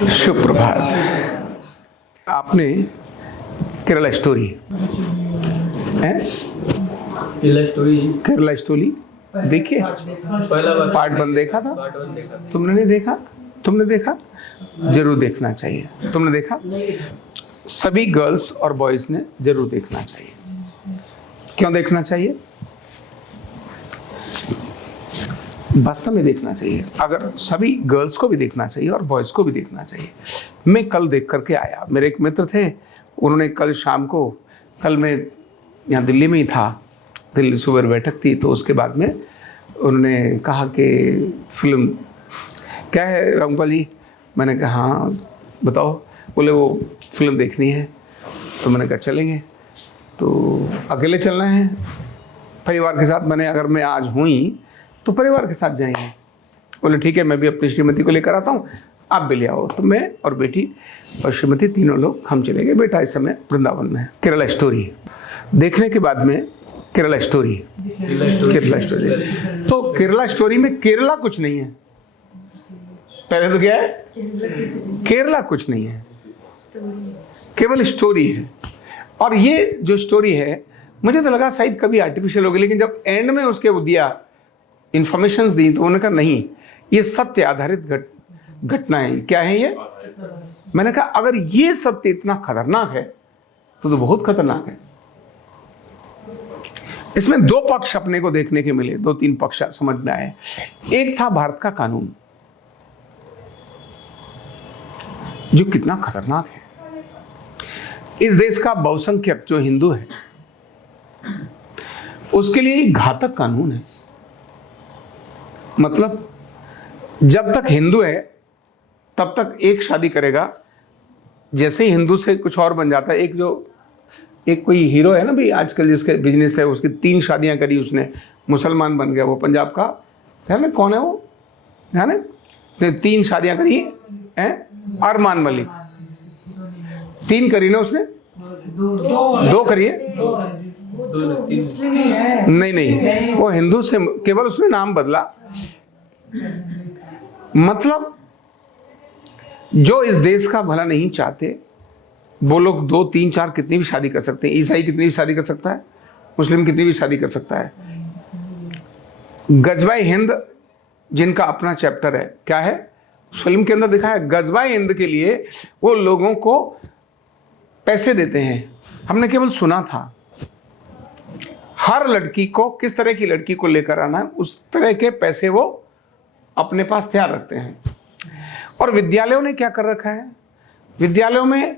शुभ प्रभात। आपने केरला स्टोरी है, केरला स्टोरी देखिए, पार्ट 1 देखा था? तुमने नहीं देखा? तुमने देखा? जरूर देखना चाहिए। तुमने देखा? सभी गर्ल्स और बॉयज ने जरूर देखना चाहिए। क्यों देखना चाहिए? वास्तव में देखना चाहिए। अगर सभी गर्ल्स को भी देखना चाहिए और बॉयज को भी देखना चाहिए। मैं कल देख करके आया। मेरे एक मित्र थे, उन्होंने कल शाम को, कल मैं यहाँ दिल्ली में ही था, दिल्ली सुबह बैठक थी, तो उसके बाद में उन्होंने कहा कि फिल्म क्या है रामपाल जी? मैंने कहा हाँ बताओ। बोले वो फिल्म देखनी है। तो मैंने कहा चलेंगे। तो अकेले चलना है, परिवार के साथ? मैंने अगर मैं आज हुई तो परिवार के साथ जाएंगे। बोले ठीक है, मैं भी अपनी श्रीमती को लेकर आता हूँ, आप भी ले आओ। तो मैं और बेटी और श्रीमती तीनों लोग हम चले गए। बेटा इस समय वृंदावन में है। केरला स्टोरी देखने के बाद में केरला स्टोरी तो केरला स्टोरी में केरला कुछ नहीं है। पहले तो क्या है? केरला कुछ नहीं है, केवल स्टोरी है। और ये जो स्टोरी है, मुझे तो लगा शायद कभी आर्टिफिशियल होगी, लेकिन जब एंड में उसके वो दिया, इंफॉर्मेशंस दी, तो उन्होंने कहा नहीं, ये सत्य आधारित घटना है। क्या है ये? मैंने कहा अगर ये सत्य इतना खतरनाक है तो बहुत खतरनाक है। इसमें 2 पक्ष अपने को देखने के मिले, 2-3 पक्ष समझ में आए। एक था भारत का कानून, जो कितना खतरनाक है। इस देश का बहुसंख्यक जो हिंदू है, उसके लिए घातक कानून है। मतलब जब तक हिंदू है तब तक एक शादी करेगा, जैसे ही हिंदू से कुछ और बन जाता है। एक कोई हीरो है ना भाई आजकल, जिसके बिजनेस है, उसकी 3 शादियां करी उसने, मुसलमान बन गया वो, पंजाब का, ध्यान है कौन है वो? ध्यान है? उसने 3 शादियां करी हैं। अरमान मलिक 3 करी ना उसने? 2 करी है? नहीं, वो हिंदू से, केवल उसने नाम बदला। मतलब जो इस देश का भला नहीं चाहते, वो लोग 2, 3, 4 कितनी भी शादी कर सकते हैं। ईसाई कितनी भी शादी कर सकता है, मुस्लिम कितनी भी शादी कर सकता है। गजवाए हिंद जिनका अपना चैप्टर है, क्या है फिल्म के अंदर दिखा है, गजवाए हिंद के लिए वो लोगों को पैसे देते हैं। हमने केवल सुना था। हर लड़की को, किस तरह की लड़की को लेकर आना है, उस तरह के पैसे वो अपने पास तैयार रखते हैं। और विद्यालयों ने क्या कर रखा है? विद्यालयों में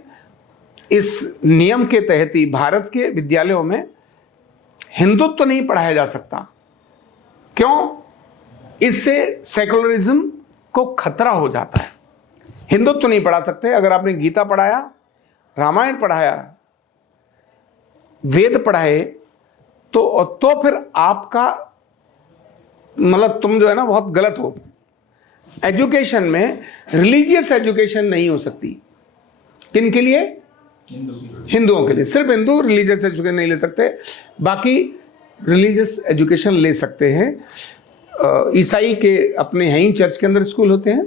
इस नियम के तहत ही, भारत के विद्यालयों में हिंदुत्व तो नहीं पढ़ाया जा सकता। क्यों? इससे सेकुलरिज्म को खतरा हो जाता है। हिंदुत्व तो नहीं पढ़ा सकते। अगर आपने गीता पढ़ाया, रामायण पढ़ाया, वेद पढ़ाए, तो फिर आपका मतलब तुम जो है ना बहुत गलत हो। एजुकेशन में रिलीजियस एजुकेशन नहीं हो सकती। किन के लिए? हिंदुओं के लिए। सिर्फ हिंदू रिलीजियस एजुकेशन नहीं ले सकते, बाकी रिलीजियस एजुकेशन ले सकते हैं। ईसाई के अपने हैं ही, चर्च के अंदर स्कूल होते हैं,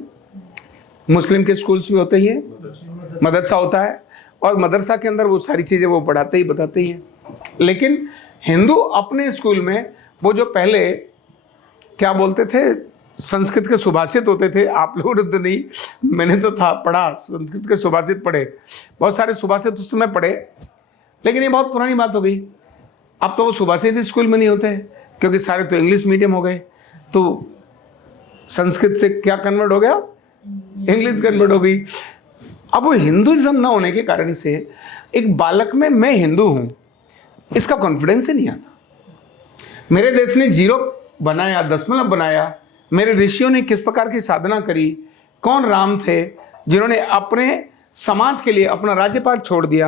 मुस्लिम के स्कूल्स भी होते ही हैं, मदरसा होता है, और मदरसा के अंदर वो सारी चीज़ें वो पढ़ाते ही बताते ही हैं। लेकिन हिंदू अपने स्कूल में वो जो पहले क्या बोलते थे, संस्कृत के सुभाषित होते थे। आप लोगों ने तो नहीं, मैंने तो था पढ़ा, संस्कृत के सुभाषित पढ़े, बहुत सारे सुभाषित उस समय पढ़े, लेकिन ये बहुत पुरानी बात हो गई। अब तो वो सुभाषित स्कूल में नहीं होते, क्योंकि सारे तो इंग्लिश मीडियम हो गए। तो संस्कृत से क्या कन्वर्ट हो गया? इंग्लिश कन्वर्ट हो गई। अब वो हिंदुइज्म ना होने के कारण से एक बालक में मैं हिंदू हूं, इसका कॉन्फिडेंस ही नहीं आता। मेरे देश ने 0 बनाया, दशमलव बनाया। मेरे ऋषियों ने किस प्रकार की साधना करी, कौन राम थे जिन्होंने अपने समाज के लिए अपना राज्यपाट छोड़ दिया।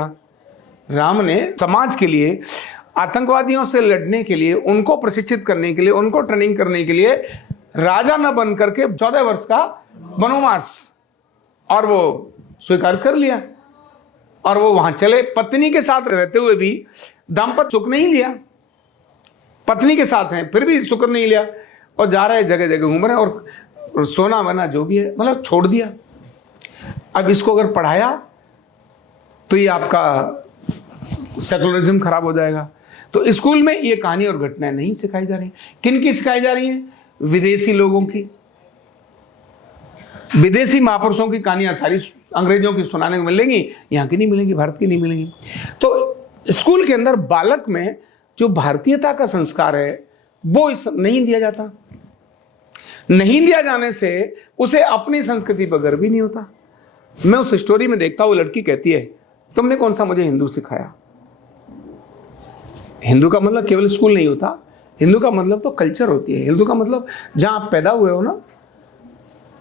राम ने समाज के लिए, आतंकवादियों से लड़ने के लिए, उनको प्रशिक्षित करने के लिए, उनको ट्रेनिंग करने के लिए राजा न बन करके 14 वर्ष का वनवास, और वो स्वीकार कर लिया। और वो वहां चले, पत्नी के साथ रहते हुए भी दाम्पत्य सुख नहीं लिया। पत्नी के साथ हैं फिर भी सुख नहीं लिया, और जा रहे जगह जगह घूम रहे, और सोना वना जो भी है मतलब छोड़ दिया। अब इसको अगर पढ़ाया तो ये आपका सेकुलरिज्म खराब हो जाएगा। तो स्कूल में ये कहानी और घटनाएं नहीं सिखाई जा रही। किन की सिखाई जा रही हैं? विदेशी लोगों की, विदेशी महापुरुषों की कहानियां सारी अंग्रेजों की सुनाने को मिलेंगी, यहाँ की नहीं मिलेंगी, भारत की नहीं मिलेंगी। तो स्कूल के अंदर बालक में जो भारतीयता का संस्कार है वो नहीं दिया जाता। नहीं दिया जाने से उसे अपनी संस्कृति पर गर्व भी नहीं होता। मैं उस स्टोरी में देखता हूं, वो लड़की कहती है तुमने कौन सा मुझे हिंदू सिखाया। हिंदू का मतलब केवल स्कूल नहीं होता, हिंदू का मतलब तो कल्चर होती है। हिंदू का मतलब जहां आप पैदा हुए हो ना,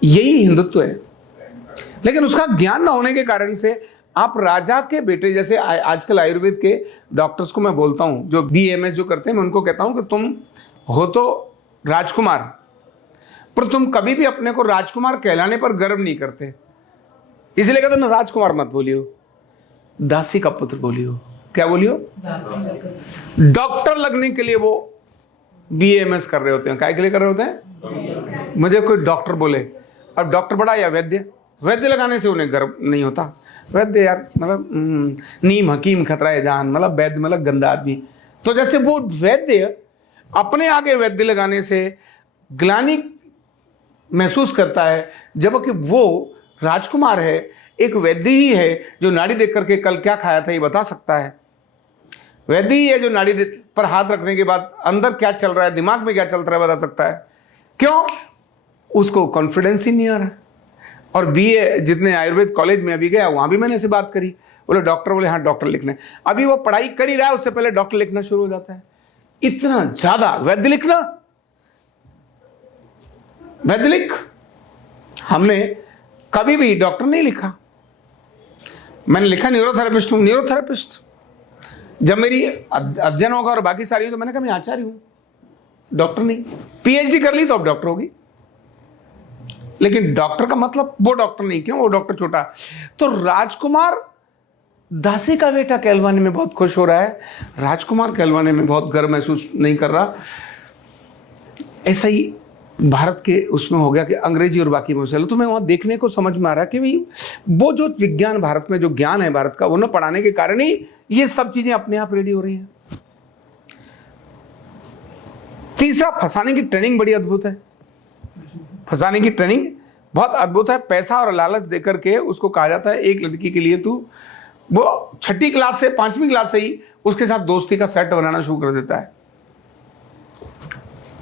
यही हिंदुत्व है। लेकिन उसका ज्ञान ना होने के कारण से आप राजा के बेटे जैसे आजकल आयुर्वेद के डॉक्टर्स को मैं बोलता हूं, जो BMS जो करते हैं, मैं उनको कहता हूं कि तुम हो तो राजकुमार, पर तुम कभी भी अपने को राजकुमार कहलाने पर गर्व नहीं करते, इसलिए कहते ना राजकुमार मत बोलियो, दासी का पुत्र बोलियो। क्या बोलियो? डॉक्टर लगने के लिए वो BMS कर रहे होते हैं। क्या के लिए कर रहे होते हैं? मुझे कोई डॉक्टर बोले, अब डॉक्टर बड़ा या वैद्य, वैद्य लगाने से उन्हें गर्व नहीं होता। वैद्य यार मतलब नीम हकीम खतरा है जान, मतलब वैद्य मतलब गंदा आदमी। तो जैसे वो वैद्य अपने आगे वैद्य लगाने से ग्लानि महसूस करता है, जबकि वो राजकुमार है, एक वैद्य ही है जो नाड़ी देख करके कल क्या खाया था ये बता सकता है। वैद्य ही है जो नाड़ी पर हाथ रखने के बाद अंदर क्या चल रहा है, दिमाग में क्या चल रहा है बता सकता है। क्यों? उसको कॉन्फिडेंस ही नहीं आ रहा। और BA जितने आयुर्वेद कॉलेज में अभी गया, वहां भी मैंने ऐसे बात करी, बोले डॉक्टर, बोले हाँ डॉक्टर लिखना है। अभी वो पढ़ाई कर ही रहा है, उससे पहले डॉक्टर लिखना शुरू हो जाता है। इतना ज्यादा वैद्य लिखना, वैद्य लिख। हमने कभी भी डॉक्टर नहीं लिखा, मैंने लिखा न्यूरोथेरेपिस्ट हूं, न्यूरोथेरेपिस्ट। जब मेरी अध्ययन होगा और बाकी सारी, तो मैंने कहा मैं आचार्य हूं, डॉक्टर नहीं। PhD कर ली तो अब डॉक्टर होगी, लेकिन डॉक्टर का मतलब वो डॉक्टर नहीं। क्यों? वो डॉक्टर छोटा। तो राजकुमार दासी का बेटा कहलवाने में बहुत खुश हो रहा है, राजकुमार कहलवाने में बहुत गर्व महसूस नहीं कर रहा। ऐसा ही भारत के उसमें हो गया कि अंग्रेजी और बाकी में। तो मैं वहां देखने को समझ में आ रहा कि भाई वो जो विज्ञान भारत में, जो ज्ञान है भारत का, वो न पढ़ाने के कारण ही ये सब चीजें अपने आप रेडी हो रही हैं। तीसरा, फंसाने की ट्रेनिंग बड़ी अद्भुत है। फंसाने की ट्रेनिंग बहुत अद्भुत है। पैसा और लालच देकर के उसको कहा जाता है एक लड़की के लिए तू, वो 6ठी क्लास से 5वीं क्लास से ही उसके साथ दोस्ती का सेट बनाना शुरू कर देता है,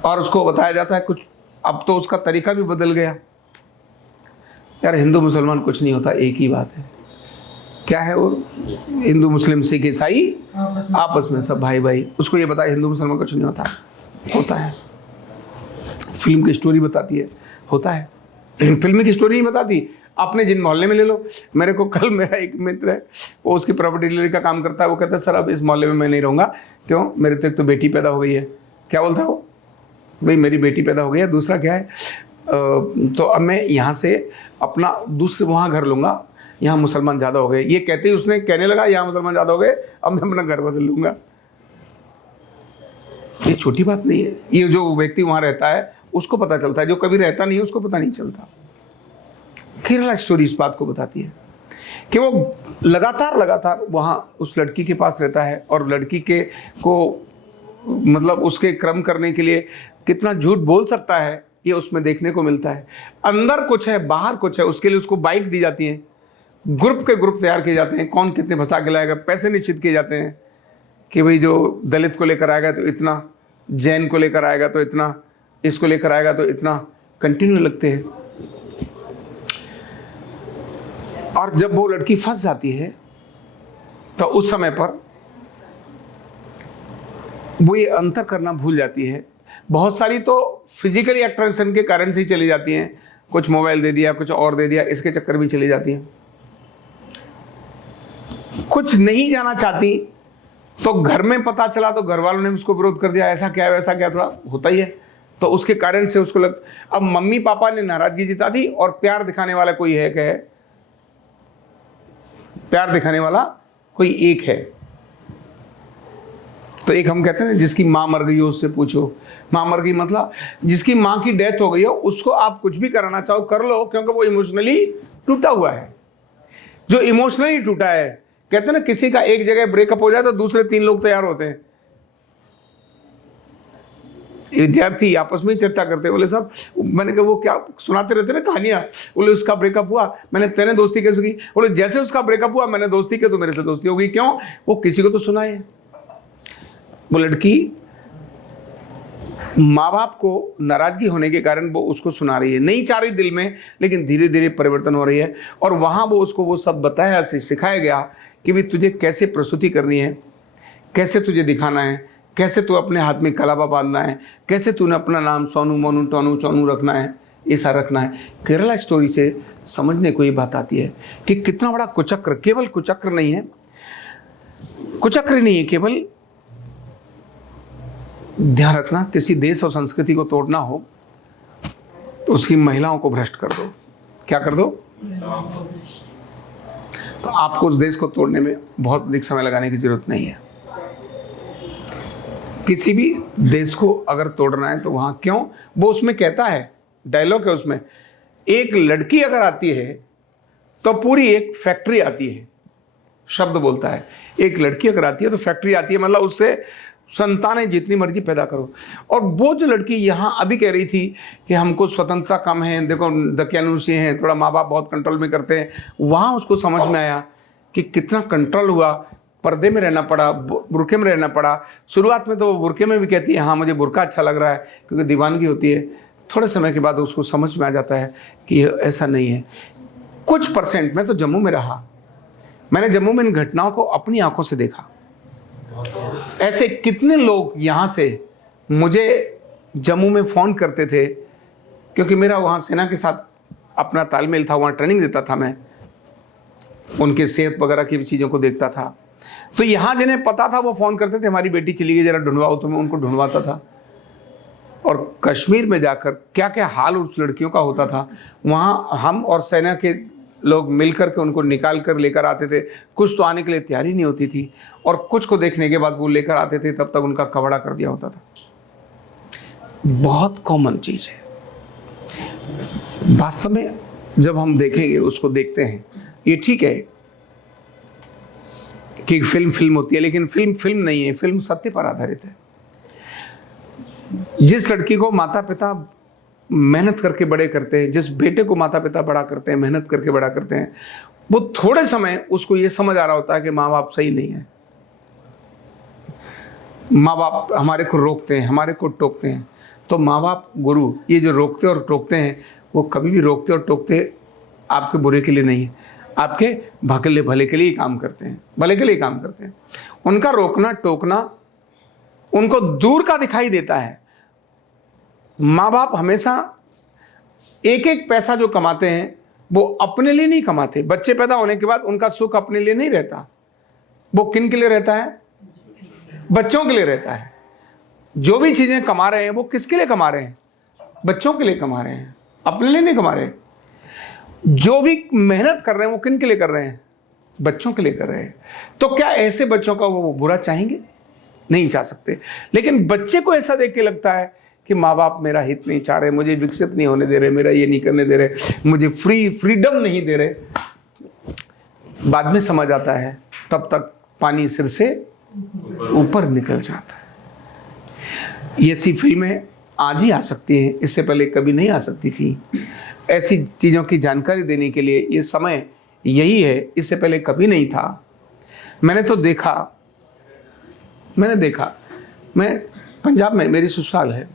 और उसको बताया जाता है कुछ। अब तो उसका तरीका भी बदल गया। यार हिंदू मुसलमान कुछ नहीं होता, एक ही बात है। क्या है वो? हिंदू मुस्लिम सिख ईसाई आपस में सब भाई भाई। उसको ये बताया हिंदू मुसलमान कुछ नहीं होता। होता है। फिल्म की स्टोरी बताती है, होता है। फिल्म की स्टोरी नहीं बताती। अपने जिन मोहल्ले में ले लो। मेरे को कल मेरा एक मित्र है, वो उसकी प्रॉपर्टी डीलर का काम करता है, वो कहता है सर अब इस मोहल्ले में मैं नहीं रहूँगा। क्यों? मेरे तो एक तो बेटी पैदा हो गई है। क्या बोलता है वो? भाई मेरी बेटी पैदा हो गई है, दूसरा क्या है, तो अब मैं यहाँ से अपना दूसरे वहाँ घर लूँगा, यहाँ मुसलमान ज़्यादा हो गए। ये कहते ही उसने कहने लगा यहाँ मुसलमान ज़्यादा हो गए, अब मैं अपना घर बदल लूँगा। ये छोटी बात नहीं है। ये जो व्यक्ति वहाँ रहता है उसको पता चलता है, जो कभी रहता नहीं है उसको पता नहीं चलता। केरला स्टोरी इस बात को बताती है कि वो लगातार वहाँ उस लड़की के पास रहता है, और लड़की के को मतलब उसके क्रम करने के लिए कितना झूठ बोल सकता है ये उसमें देखने को मिलता है। अंदर कुछ है, बाहर कुछ है। उसके लिए उसको बाइक दी जाती है, ग्रुप के ग्रुप तैयार किए जाते हैं, कौन कितने फंसा के लाएगा, पैसे निश्चित किए जाते हैं कि भाई जो दलित को लेकर आएगा तो इतना, जैन को लेकर आएगा तो इतना, इसको लेकर आएगा तो इतना, कंटिन्यू लगते हैं। और जब वो लड़की फंस जाती है तो उस समय पर वो ये अंतर करना भूल जाती है। बहुत सारी तो फिजिकली अट्रैक्शन के कारण से ही चली जाती हैं, कुछ मोबाइल दे दिया, कुछ और दे दिया, इसके चक्कर में चली जाती हैं। कुछ नहीं जाना चाहती तो घर में पता चला तो घर वालों ने उसको विरोध कर दिया, ऐसा क्या वैसा क्या, थोड़ा होता ही है। तो उसके कारण से उसको अब मम्मी पापा ने नाराजगी जिता दी, और प्यार दिखाने वाला कोई है क्या? प्यार दिखाने वाला कोई एक है। तो एक हम कहते हैं जिसकी माँ मर गई हो उससे पूछो। माँ मर गई मतलब जिसकी माँ की डेथ हो गई हो, उसको आप कुछ भी कराना चाहो कर लो, क्योंकि वो इमोशनली टूटा हुआ है। जो इमोशनली टूटा है। कहते हैं ना, किसी का एक जगह ब्रेकअप हो जाए तो दूसरे 3 लोग तैयार होते हैं। विद्यार्थी आपस में चर्चा करते, बोले साहब, मैंने कहा वो क्या सुनाते रहते ना कहानियां, बोले उसका ब्रेकअप हुआ, मैंने तेने दोस्ती कैसे की, बोले जैसे उसका ब्रेकअप हुआ मैंने दोस्ती की तो मेरे से दोस्ती हो गई। क्यों? वो किसी को तो सुनाए। वो लड़की माँ बाप को नाराजगी होने के कारण वो उसको सुना रही है, नहीं चाह रही दिल में, लेकिन धीरे धीरे परिवर्तन हो रही है। और वहां वो उसको वो सब बताया, सिखाया गया कि भी तुझे कैसे प्रस्तुति करनी है, कैसे तुझे दिखाना है, कैसे तू अपने हाथ में कलावा बांधना है, कैसे तूने अपना नाम सोनू मोनू टोनू चोनू रखना है, ऐसा रखना है। केरला स्टोरी से समझने को ये बात आती है कि कितना बड़ा कुचक्र, केवल कुचक्र नहीं है, कुचक्र नहीं है केवल, ध्यान रखना, किसी देश और संस्कृति को तोड़ना हो तो उसकी महिलाओं को भ्रष्ट कर दो। क्या कर दो? तो आपको उस देश को तोड़ने में बहुत अधिक समय लगाने की जरूरत नहीं है। किसी भी देश को अगर तोड़ना है तो वहां क्यों, वो उसमें कहता है, डायलॉग है उसमें, एक लड़की अगर आती है तो पूरी एक फैक्ट्री आती है, शब्द बोलता है, एक लड़की अगर आती है तो फैक्ट्री आती है, मतलब उससे संतानें जितनी मर्जी पैदा करो। और वो जो लड़की यहाँ अभी कह रही थी कि हमको स्वतंत्रता कम है, देखो दकियानुसी हैं, थोड़ा माँ बाप बहुत कंट्रोल में करते हैं, वहाँ उसको समझ में आया कि कितना कंट्रोल हुआ, पर्दे में रहना पड़ा, बुरके में रहना पड़ा। शुरुआत में तो वो बुरके में भी कहती है हाँ मुझे बुरका अच्छा लग रहा है क्योंकि दीवानगी होती है। थोड़े समय के बाद उसको समझ में आ जाता है कि ऐसा नहीं है। कुछ परसेंट, मैं तो जम्मू में रहा, मैंने जम्मू में इन घटनाओं को अपनी आंखों से देखा। ऐसे कितने लोग यहाँ से मुझे जम्मू में फ़ोन करते थे, क्योंकि मेरा वहाँ सेना के साथ अपना तालमेल था, वहाँ ट्रेनिंग देता था मैं, उनके सेहत वगैरह की भी चीज़ों को देखता था। तो यहाँ जिन्हें पता था वो फ़ोन करते थे, हमारी बेटी चली गई जरा ढूंढवाओ, तो मैं उनको ढूंढवाता था। और कश्मीर में जाकर क्या क्या हाल उस लड़कियों का होता था, वहाँ हम और सेना के लोग मिलकर के उनको निकाल कर लेकर आते थे। कुछ तो आने के लिए तैयारी नहीं होती थी और कुछ को देखने के बाद वो लेकर आते थे, तब तक उनका कवड़ा कर दिया होता था। बहुत कॉमन चीज़ है। वास्तव में जब हम देखेंगे, उसको देखते हैं, ये ठीक है कि फिल्म होती है, लेकिन फिल्म नहीं है, फिल्म सत्य पर आधारित है। जिस लड़की को माता पिता मेहनत करके बड़े करते हैं, जिस बेटे को माता पिता बड़ा करते हैं, मेहनत करके बड़ा करते हैं, वो थोड़े समय उसको ये समझ आ रहा होता है कि माँ बाप सही नहीं है, माँ बाप हमारे को रोकते हैं, हमारे को टोकते हैं। तो माँ बाप गुरु ये जो रोकते और टोकते हैं, वो कभी भी रोकते और टोकते आपके बुरे के लिए नहीं है, आपके भले के लिए काम करते हैं, भले के लिए काम करते हैं। उनका रोकना टोकना उनको दूर का दिखाई देता है। माँ बाप हमेशा एक एक पैसा जो कमाते हैं वो अपने लिए नहीं कमाते। बच्चे पैदा होने के बाद उनका सुख अपने लिए नहीं रहता, वो किन के लिए रहता है? बच्चों के लिए रहता है। जो भी चीजें कमा रहे हैं वो किसके लिए कमा रहे हैं? बच्चों के लिए कमा रहे हैं, अपने लिए नहीं कमा रहे। जो भी मेहनत कर रहे हैं वो किन के लिए कर रहे हैं? बच्चों के लिए कर रहे हैं। तो क्या ऐसे बच्चों का वो बुरा चाहेंगे? नहीं चाह सकते। लेकिन बच्चे को ऐसा देख के लगता है कि माँ बाप मेरा हित नहीं चाह रहे, मुझे विकसित नहीं होने दे रहे, मेरा ये नहीं करने दे रहे, मुझे फ्रीडम नहीं दे रहे। बाद में समझ आता है, तब तक पानी सिर से ऊपर निकल जाता है। ये ऐसी फिल्में आज ही आ सकती हैं, इससे पहले कभी नहीं आ सकती थी। ऐसी चीज़ों की जानकारी देने के लिए ये समय यही है, इससे पहले कभी नहीं था। मैंने देखा, मैं पंजाब में, मेरी ससुराल है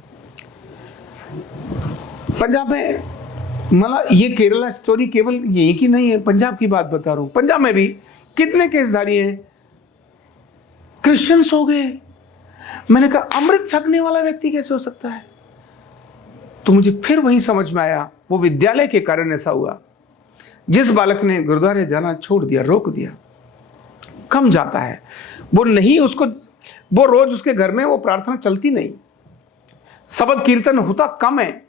पंजाब में, मतलब ये केरला स्टोरी केवल यही की नहीं है, पंजाब की बात बता रहा हूँ। पंजाब में भी कितने केसधारी हैं, क्रिश्चियंस हो गए। मैंने कहा अमृत छकने वाला व्यक्ति कैसे हो सकता है? तो मुझे फिर वही समझ में आया, वो विद्यालय के कारण ऐसा हुआ। जिस बालक ने गुरुद्वारे जाना छोड़ दिया, रोक दिया, कम जाता है, वो नहीं, उसको वो रोज उसके घर में वो प्रार्थना चलती नहीं, शब्द कीर्तन होता कम है।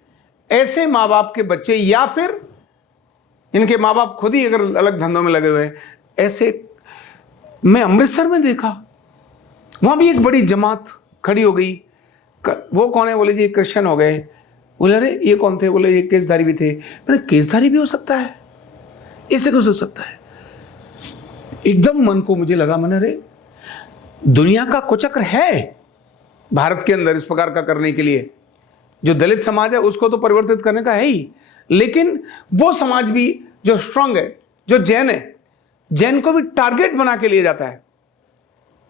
ऐसे माँ बाप के बच्चे, या फिर इनके माँ बाप खुद ही अगर अलग धंधों में लगे हुए हैं, ऐसे मैं अमृतसर में देखा। वहां भी एक बड़ी जमात खड़ी हो गई। वो कौन है? बोले जी क्रिश्चियन हो गए। बोले अरे ये कौन थे? बोले ये केसधारी भी थे। मैंने केसधारी भी हो सकता है, इससे कुछ हो सकता है। एकदम मन को मुझे लगा, मैंने अरे दुनिया का कुचक्र है भारत के अंदर इस प्रकार का करने के लिए। जो दलित समाज है उसको तो परिवर्तित करने का है ही, लेकिन वो समाज भी जो स्ट्रांग है, जो जैन है, जैन को भी टारगेट बना के लिया जाता है।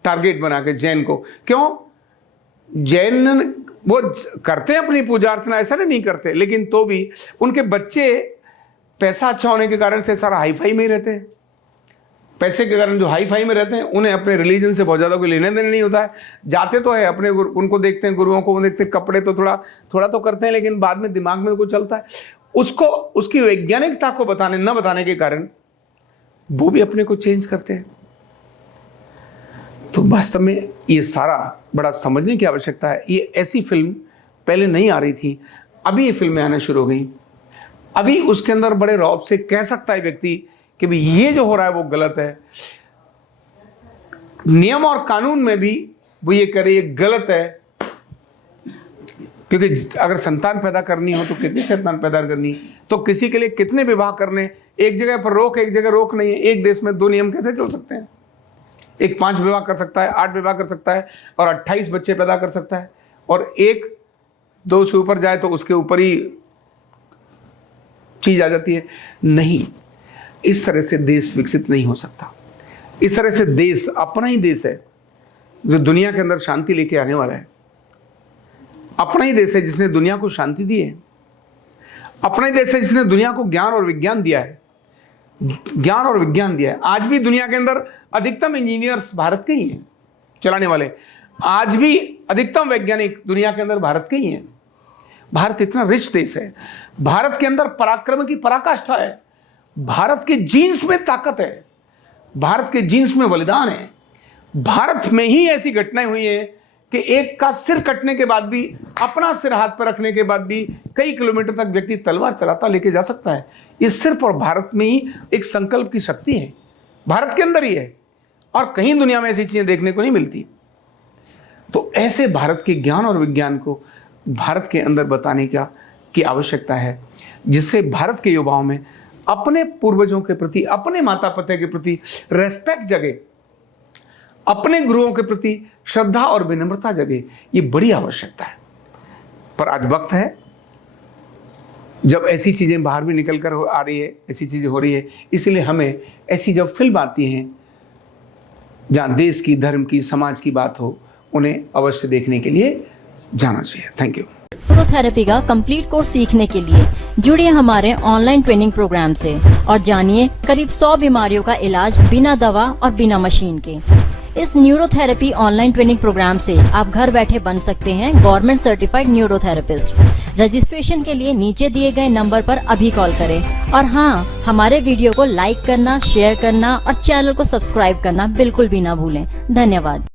टारगेट बना के जैन को, क्यों? जैन वो करते हैं अपनी पूजा अर्चना, ऐसा नहीं करते, लेकिन तो भी उनके बच्चे पैसा अच्छा होने के कारण से सारा हाई फाई में ही रहते हैं। पैसे के कारण जो हाई फाई में रहते हैं उन्हें अपने रिलीजन से बहुत ज़्यादा कोई लेने देने नहीं होता है। जाते तो है अपने उनको देखते हैं, गुरुओं को देखते हैं, कपड़े तो थोड़ा तो करते हैं, लेकिन बाद में दिमाग में कुछ चलता है। उसको उसकी वैज्ञानिकता को न बताने के कारण वो भी अपने को चेंज करते हैं। तो वास्तव में ये सारा बड़ा समझने की आवश्यकता है। ये ऐसी फिल्म पहले नहीं आ रही थी, अभी ये फिल्में आना शुरू हो गई। अभी उसके अंदर बड़े रौब से कह सकता है व्यक्ति कि भाई ये जो हो रहा है वो गलत है। नियम और कानून में भी वो ये करे ये गलत है, क्योंकि अगर संतान पैदा करनी हो तो कितनी संतान पैदा करनी, तो किसी के लिए कितने विवाह करने, एक जगह पर रोक एक जगह रोक नहीं है। एक देश में 2 नियम कैसे चल सकते हैं? एक 5 विवाह कर सकता है, 8 विवाह कर सकता है और 28 बच्चे पैदा कर सकता है, और एक 2 से ऊपर जाए तो उसके ऊपर ही चीज आ जाती है। नहीं, इस तरह से देश विकसित नहीं हो सकता। इस तरह से देश अपना ही देश है जो दुनिया के अंदर शांति लेके आने वाला है। अपना ही देश है जिसने दुनिया को शांति दी है। अपना ही देश है जिसने दुनिया को ज्ञान और विज्ञान दिया है। ज्ञान और विज्ञान दिया है। आज भी दुनिया के अंदर अधिकतम इंजीनियर्स भारत के ही हैं चलाने वाले। आज भी अधिकतम वैज्ञानिक दुनिया के अंदर भारत के ही हैं। भारत इतना रिच देश है। भारत के अंदर पराक्रम की पराकाष्ठा है। भारत के जीन्स में ताकत है। भारत के जीन्स में बलिदान है। भारत में ही ऐसी घटनाएं हुई हैं कि एक का सिर कटने के बाद भी, अपना सिर हाथ पर रखने के बाद भी कई किलोमीटर तक व्यक्ति तलवार चलाता लेके जा सकता है। ये सिर्फ और भारत में ही एक संकल्प की शक्ति है, भारत के अंदर ही है, और कहीं दुनिया में ऐसी चीजें देखने को नहीं मिलती। तो ऐसे भारत के ज्ञान और विज्ञान को भारत के अंदर बताने की आवश्यकता है, जिससे भारत के युवाओं में अपने पूर्वजों के प्रति, अपने माता पिता के प्रति रेस्पेक्ट जगे, अपने गुरुओं के प्रति श्रद्धा और विनम्रता जगे। ये बड़ी आवश्यकता है। पर आज वक्त है जब ऐसी चीजें बाहर भी निकल कर आ रही है, ऐसी चीजें हो रही है, इसलिए हमें ऐसी जब फिल्म आती हैं जहां देश की, धर्म की, समाज की बात हो, उन्हें अवश्य देखने के लिए जाना चाहिए। Thank you. न्यूरोथेरेपी का कंप्लीट कोर्स सीखने के लिए जुड़िए हमारे ऑनलाइन ट्रेनिंग प्रोग्राम से और जानिए करीब 100 बीमारियों का इलाज बिना दवा और बिना मशीन के। इस न्यूरोथेरेपी ऑनलाइन ट्रेनिंग प्रोग्राम से आप घर बैठे बन सकते हैं गवर्नमेंट सर्टिफाइड न्यूरोथेरेपिस्ट। रजिस्ट्रेशन के लिए नीचे दिए गए नंबर पर अभी कॉल करें। और हाँ, हमारे वीडियो को लाइक करना, शेयर करना और चैनल को सब्सक्राइब करना बिल्कुल भी ना भूलें। धन्यवाद।